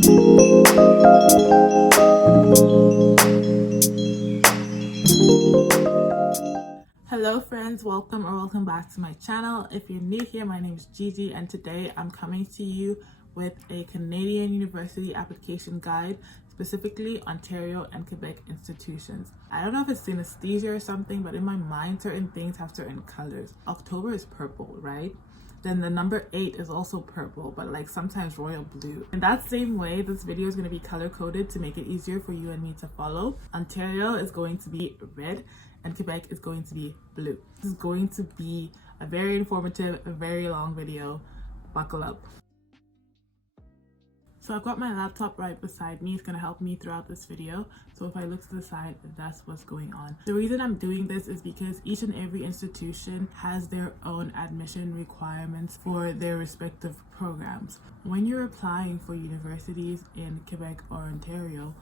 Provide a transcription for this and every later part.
Hello friends, welcome back to my channel. If you're new here, my name is Gigi and today I'm coming to you with a Canadian University application guide, specifically Ontario and Quebec institutions. I don't know if it's synesthesia or something, but in my mind certain things have certain colors. October is purple, right? Then the number 8 is also purple, but like sometimes royal blue. In that same way, this video is going to be color coded to make it easier for you and me to follow. Ontario is going to be red and Quebec is going to be blue. This is going to be a very informative, a very long video. Buckle up. So I've got my laptop right beside me. It's going to help me throughout this video. So if I look to the side, that's what's going on. The reason I'm doing this is because each and every institution has their own admission requirements for their respective programs. When you're applying for universities in Quebec or Ontario,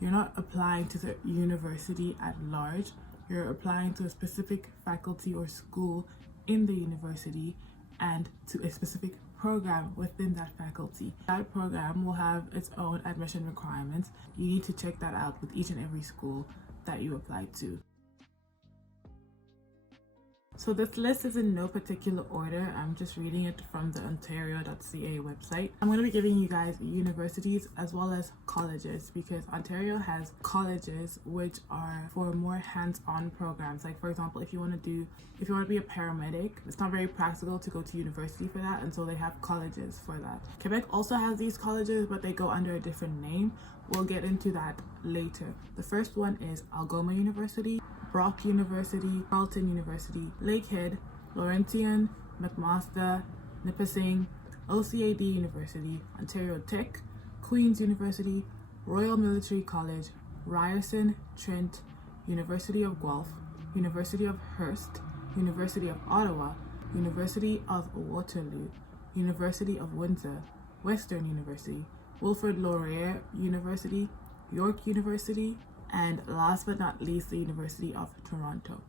you're not applying to the university at large. You're applying to a specific faculty or school in the university and to a specific program within that faculty. That program will have its own admission requirements. You need to check that out with each and every school that you apply to. So this list is in no particular order. I'm just reading it from the ontario.ca website. I'm going to be giving you guys universities as well as colleges because Ontario has colleges which are for more hands-on programs. Like for example, if you want to be a paramedic, it's not very practical to go to university for that, and so they have colleges for that. Quebec also has these colleges, but they go under a different name. We'll get into that later. The first one is Algoma University, Brock University, Carleton University, Lakehead, Laurentian, McMaster, Nipissing, OCAD University, Ontario Tech, Queen's University, Royal Military College, Ryerson, Trent, University of Guelph, University of Hearst, University of Ottawa, University of Waterloo, University of Windsor, Western University, Wilfrid Laurier University, York University, and last but not least, the University of Toronto.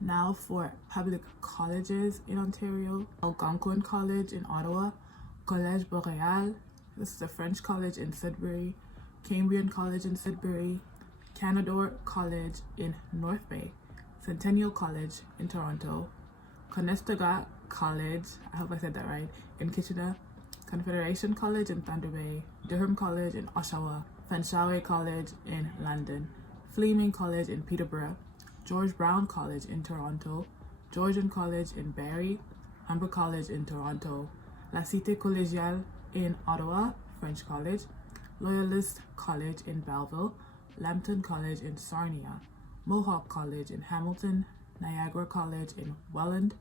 Now for public colleges in Ontario: Algonquin College in Ottawa, Collège Boréal, this is a French college in Sudbury, Cambrian College in Sudbury, Canadore College in North Bay, Centennial College in Toronto, Conestoga College, I hope I said that right, in Kitchener, Confederation College in Thunder Bay, Durham College in Oshawa, Fanshawe College in London, Fleming College in Peterborough, George Brown College in Toronto, Georgian College in Barrie, Humber College in Toronto, La Cité Collégiale in Ottawa, French College, Loyalist College in Belleville, Lambton College in Sarnia, Mohawk College in Hamilton, Niagara College in Welland,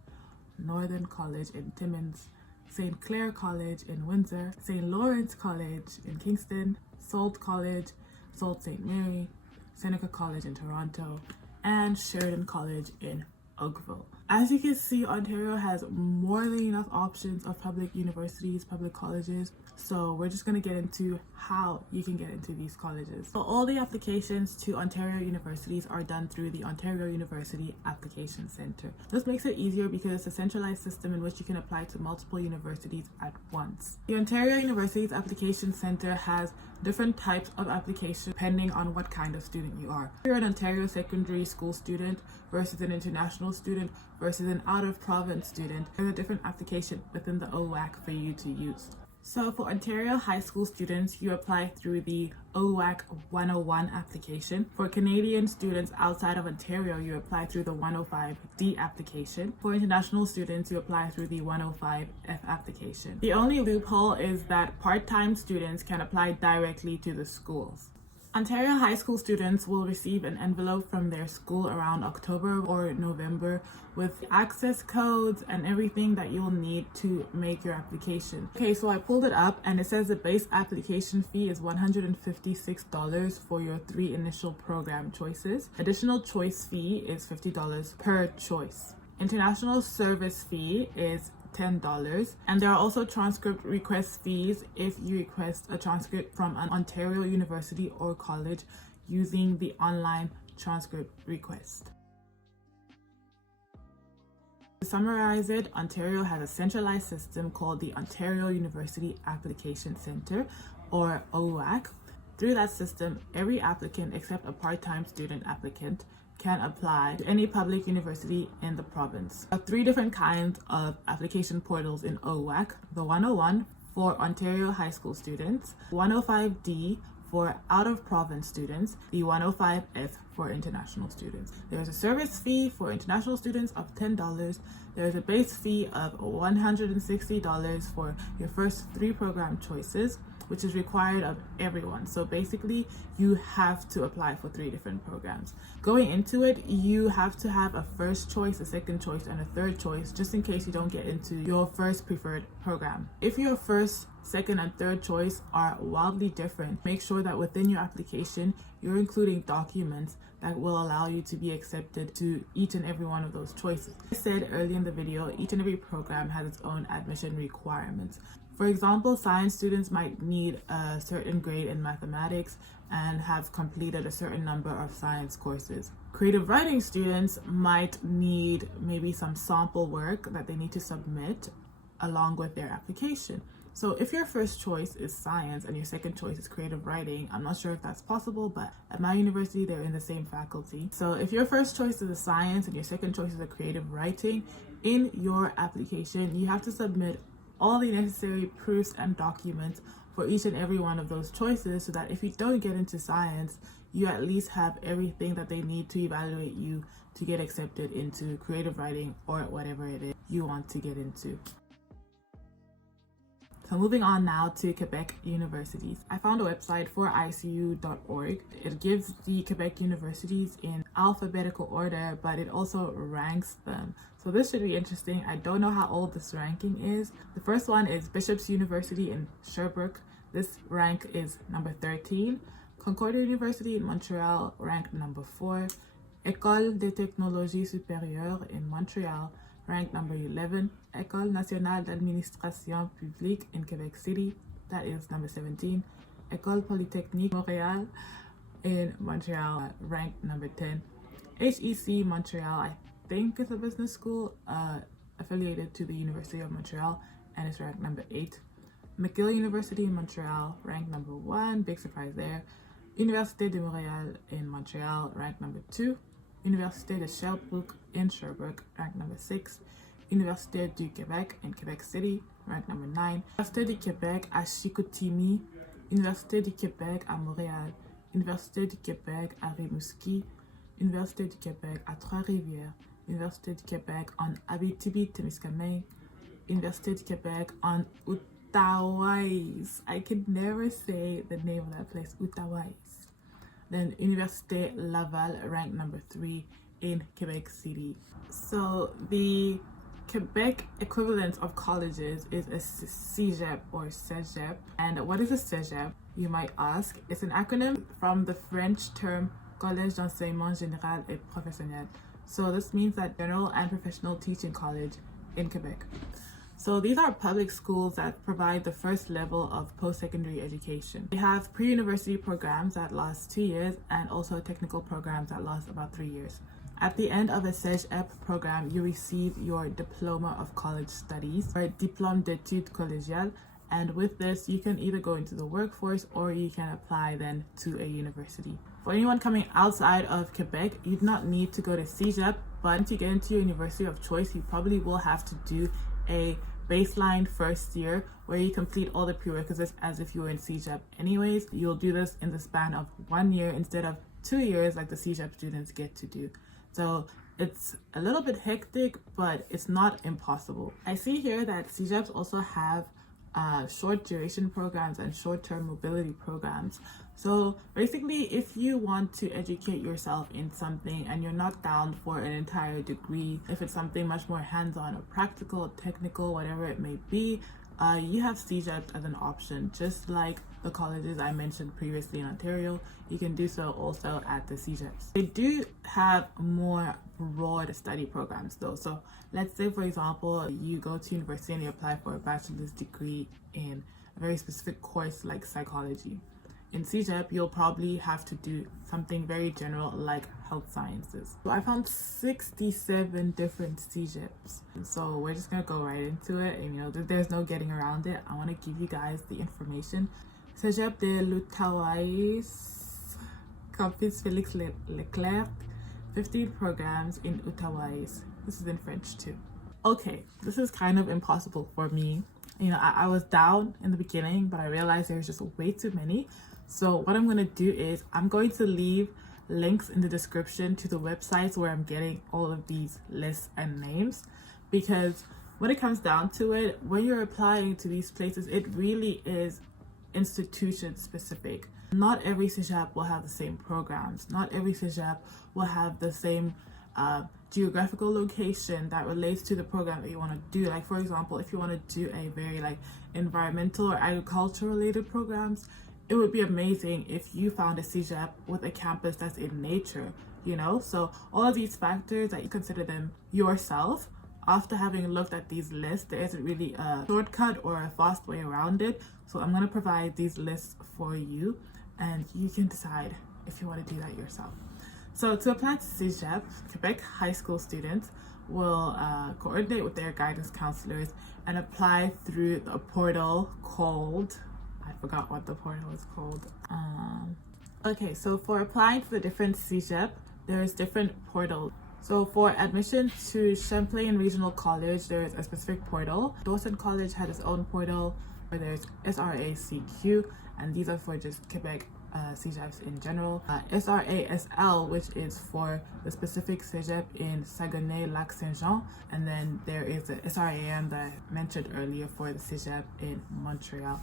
Northern College in Timmins, St. Clair College in Windsor, St. Lawrence College in Kingston, Sault College, Sault Ste. Mary, Seneca College in Toronto, and Sheridan College in Oakville. As you can see, Ontario has more than enough options of public universities, public colleges, so we're just going to get into how you can get into these colleges. So all the applications to Ontario universities are done through the Ontario University Application Centre. This makes it easier because it's a centralized system in which you can apply to multiple universities at once. The Ontario University's Application Centre has different types of applications depending on what kind of student you are. If you're an Ontario secondary school student versus an international student versus an out-of-province student, there's a different application within the OWAC for you to use. So for Ontario high school students, you apply through the OWAC 101 application. For Canadian students outside of Ontario, you apply through the 105D application. For international students, you apply through the 105F application. The only loophole is that part-time students can apply directly to the schools. Ontario high school students will receive an envelope from their school around October or November with access codes and everything that you'll need to make your application. Okay, so I pulled it up and it says the base application fee is $156 for your 3 initial program choices. Additional choice fee is $50 per choice. International service fee is $10, and there are also transcript request fees if you request a transcript from an Ontario university or college using the online transcript request. summarize it, Ontario has a centralized system called the Ontario University Application Centre, or OUAC. Through that system, every applicant except a part-time student applicant can apply to any public university in the province. There are 3 different kinds of application portals in OUAC. The 101 for Ontario high school students, 105D for out-of-province students, the 105F for international students. There's a service fee for international students of $10. There's a base fee of $160 for your first 3 program choices, which is required of everyone. So basically, you have to apply for 3 different programs. Going into it, you have to have a first choice, a second choice, and a third choice, just in case you don't get into your first preferred program. If your first, second, and third choice are wildly different, make sure that within your application, you're including documents that will allow you to be accepted to each and every one of those choices. I said earlier in the video, each and every program has its own admission requirements. For example, science students might need a certain grade in mathematics and have completed a certain number of science courses. Creative writing students might need maybe some sample work that they need to submit along with their application. So if your first choice is science and your second choice is creative writing, I'm not sure if that's possible, but at my university, they're in the same faculty. So if your first choice is a science and your second choice is a creative writing, in your application, you have to submit all the necessary proofs and documents for each and every one of those choices, so that if you don't get into science, you at least have everything that they need to evaluate you to get accepted into creative writing or whatever it is you want to get into. So moving on now to Quebec Universities. I found a website for ICU.org. It gives the Quebec Universities in alphabetical order, but it also ranks them. So this should be interesting. I don't know how old this ranking is. The first one is Bishop's University in Sherbrooke. This rank is number 13. Concordia University in Montreal, ranked number 4. École de Technologie Supérieure in Montreal, ranked number 11. École Nationale d'Administration Publique in Quebec City, that is number 17. École Polytechnique Montréal in Montreal, ranked number 10. HEC Montreal, I think it's a business school affiliated to the University of Montreal, and it's ranked number 8. McGill University in Montreal, ranked number 1, big surprise there. Université de Montréal in Montreal, ranked number 2. Université de Sherbrooke in Sherbrooke, ranked number 6. Université du Québec in Quebec City, ranked number 9. Université du Québec à Chicoutimi. Université du Québec à Montréal. Université du Québec à Rimouski. Université du Québec à Trois-Rivières. Université du Québec en Abitibi-Témiscamingue. Université du Québec en Outaouais. I could never say the name of that place, Outaouais. Then Université Laval, ranked number 3 in Quebec City. So the Quebec equivalent of colleges is a CEGEP or CEGEP. And what is a CEGEP, you might ask? It's an acronym from the French term Collège d'enseignement général et professionnel. So this means that general and professional teaching college in Quebec. So these are public schools that provide the first level of post-secondary education. They have pre-university programs that last 2 years and also technical programs that last about 3 years. At the end of a CEGEP program, you receive your Diploma of College Studies or Diplôme d'études collégiales, and with this, you can either go into the workforce or you can apply then to a university. For anyone coming outside of Quebec, you do not need to go to CEGEP, but once you get into your university of choice, you probably will have to do a baseline first year where you complete all the prerequisites as if you were in CEGEP anyways. You'll do this in the span of 1 year instead of 2 years like the CEGEP students get to do. So it's a little bit hectic, but it's not impossible. I see here that CEGEPs also have short duration programs and short-term mobility programs. So basically, if you want to educate yourself in something and you're not down for an entire degree, if it's something much more hands-on or practical, technical, whatever it may be, you have CEGEP as an option. Just like the colleges I mentioned previously in Ontario, you can do so also at the CEGEPs. They do have more broad study programs though. So let's say, for example, you go to university and you apply for a bachelor's degree in a very specific course like psychology. in CEGEP, you'll probably have to do something very general like health sciences. So I found 67 different CEGEPs. So we're just gonna go right into it, and you know, there's no getting around it. I want to give you guys the information. CEGEP de l'Outaouais, Campus Félix Leclerc, 15 programs in Outaouais. This is in French too. Okay, this is kind of impossible for me. You know, I was down in the beginning, but I realized there's just way too many. So what I'm going to do is I'm going to leave links in the description to the websites where I'm getting all of these lists and names, because when it comes down to it, when you're applying to these places, it really is institution specific. Not every CEGEP will have the same programs. Not every CEGEP will have the same geographical location that relates to the program that you want to do. Like for example, if you want to do a very like environmental or agriculture related programs, it would be amazing if you found a CEGEP with a campus that's in nature, you know? So all of these factors that you consider them yourself. After having looked at these lists, there isn't really a shortcut or a fast way around it. So I'm going to provide these lists for you, and you can decide if you want to do that yourself. So to apply to CEGEP, Quebec high school students will coordinate with their guidance counselors and apply through a portal called, I forgot what the portal is called. Okay, so for applying to the different CEGEP, there's different portals. So for admission to Champlain Regional College, there's a specific portal. Dawson College had its own portal where there's SRACQ, and these are for just Quebec CEGEPs in general. SRASL, which is for the specific CEGEP in Saguenay-Lac-Saint-Jean, and then there is the SRAM that I mentioned earlier for the CEGEP in Montreal.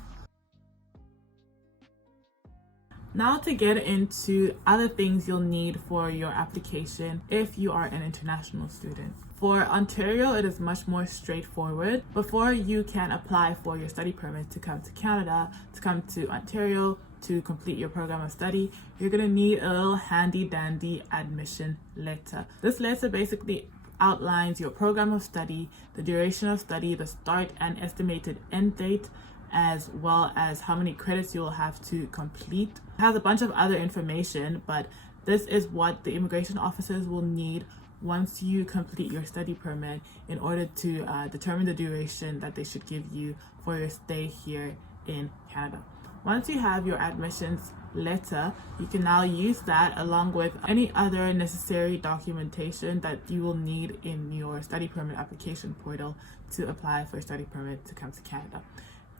Now to get into other things you'll need for your application if you are an international student. For Ontario, it is much more straightforward. Before you can apply for your study permit to come to Canada, to come to Ontario, to complete your program of study, you're going to need a little handy dandy admission letter. This letter basically outlines your program of study, the duration of study, the start and estimated end date, as well as how many credits you will have to complete. It has a bunch of other information, but this is what the immigration officers will need once you complete your study permit in order to determine the duration that they should give you for your stay here in Canada. Once you have your admissions letter, you can now use that along with any other necessary documentation that you will need in your study permit application portal to apply for a study permit to come to Canada.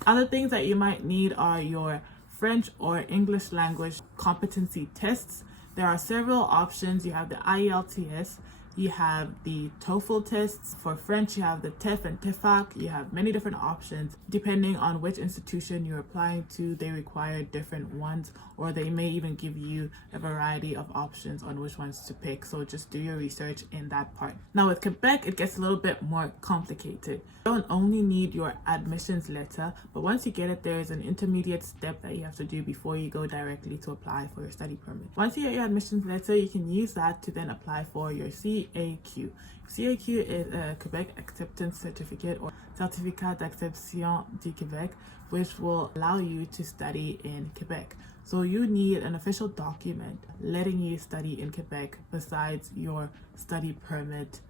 Other things that you might need are your French or English language competency tests. There are several options. You have the IELTS, you have the TOEFL tests. For French, you have the TEF and TEFAC. You have many different options. Depending on which institution you're applying to, they require different ones, or they may even give you a variety of options on which ones to pick. So just do your research in that part. Now with Quebec, it gets a little bit more complicated. You don't only need your admissions letter, but once you get it, there is an intermediate step that you have to do before you go directly to apply for your study permit. Once you get your admissions letter, you can use that to then apply for your CAQ. CAQ is a Quebec Acceptance Certificate or Certificat d'Acception du Québec, which will allow you to study in Quebec. So you need an official document letting you study in Quebec besides your study permit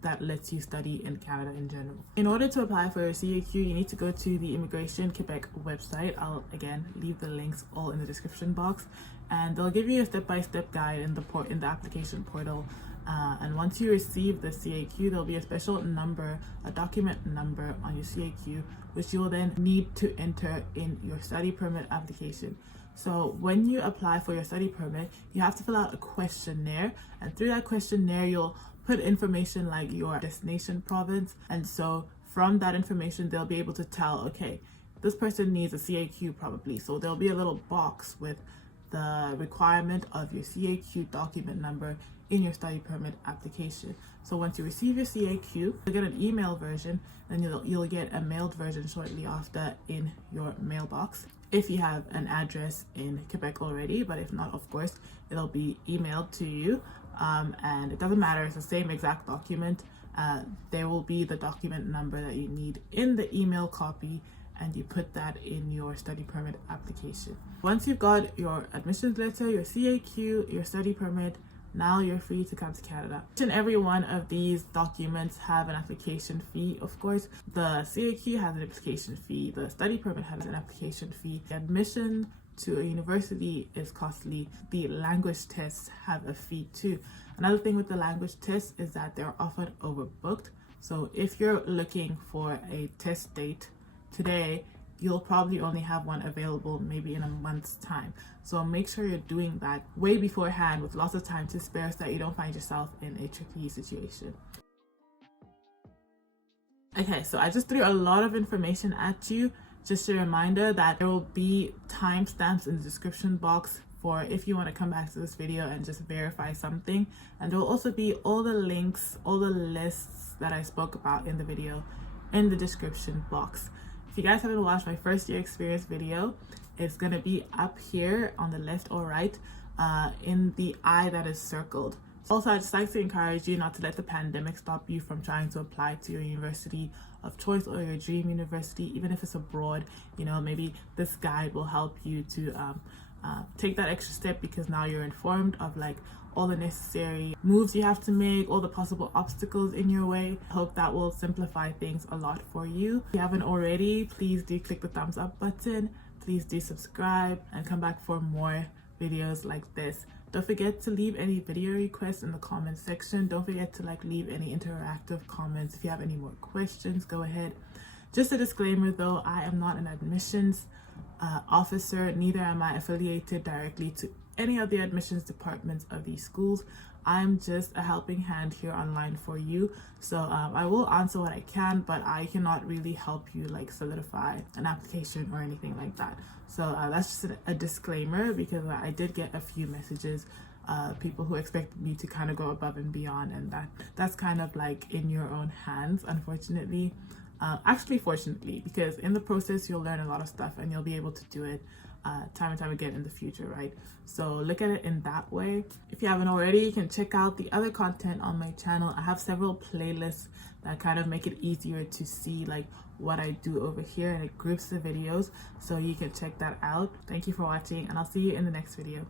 that lets you study in Canada in general. In order to apply for your CAQ, you need to go to the Immigration Quebec website. I'll again leave the links all in the description box, and they'll give you a step-by-step guide in the application portal. And once you receive the CAQ, there'll be a special number, a document number on your CAQ, which you will then need to enter in your study permit application. So when you apply for your study permit, you have to fill out a questionnaire, and through that questionnaire, you'll put information like your destination province. And so from that information, they'll be able to tell, okay, this person needs a CAQ probably. So there'll be a little box with the requirement of your CAQ document number in your study permit application. So once you receive your CAQ, you'll get an email version, and you'll get a mailed version shortly after in your mailbox if you have an address in Quebec already, but if not, of course, it'll be emailed to you. And it doesn't matter, it's the same exact document. There will be the document number that you need in the email copy, and you put that in your study permit application. Once you've got your admissions letter, your CAQ, your study permit, now you're free to come to Canada. Each and every one of these documents have an application fee. Of course, the CAQ has an application fee, the study permit has an application fee, the admission to a university is costly, the language tests have a fee too. Another thing with the language tests is that they're often overbooked. So if you're looking for a test date today, you'll probably only have one available maybe in a month's time. So make sure you're doing that way beforehand with lots of time to spare so that you don't find yourself in a tricky situation. Okay, so I just threw a lot of information at you. Just a reminder that there will be timestamps in the description box for if you want to come back to this video and just verify something. And there will also be all the links, all the lists that I spoke about in the video in the description box. If you guys haven't watched my first year experience video, it's going to be up here on the left or right in the eye that is circled. Also, I'd just like to encourage you not to let the pandemic stop you from trying to apply to your university of choice or your dream university, even if it's abroad. You know, maybe this guide will help you to take that extra step, because now you're informed of like all the necessary moves you have to make, all the possible obstacles in your way. I hope that will simplify things a lot for you. If you haven't already, please do click the thumbs up button. Please do subscribe and come back for more videos like this. Don't forget to leave any video requests in the comment section. Don't forget to leave any interactive comments. If you have any more questions, go ahead. Just a disclaimer though, I am not an admissions officer, neither am I affiliated directly to any of the admissions departments of these schools. I'm just a helping hand here online for you. So I will answer what I can, but I cannot really help you solidify an application or anything like that. So that's just a disclaimer, because I did get a few messages, people who expected me to kind of go above and beyond, and that's kind of in your own hands, unfortunately. Actually, fortunately, because in the process you'll learn a lot of stuff and you'll be able to do it time and time again in the future, right? So look at it in that way. If you haven't already, you can check out the other content on my channel. I have several playlists that kind of make it easier to see what I do over here, and it groups the videos, so you can check that out. Thank you for watching, and I'll see you in the next video.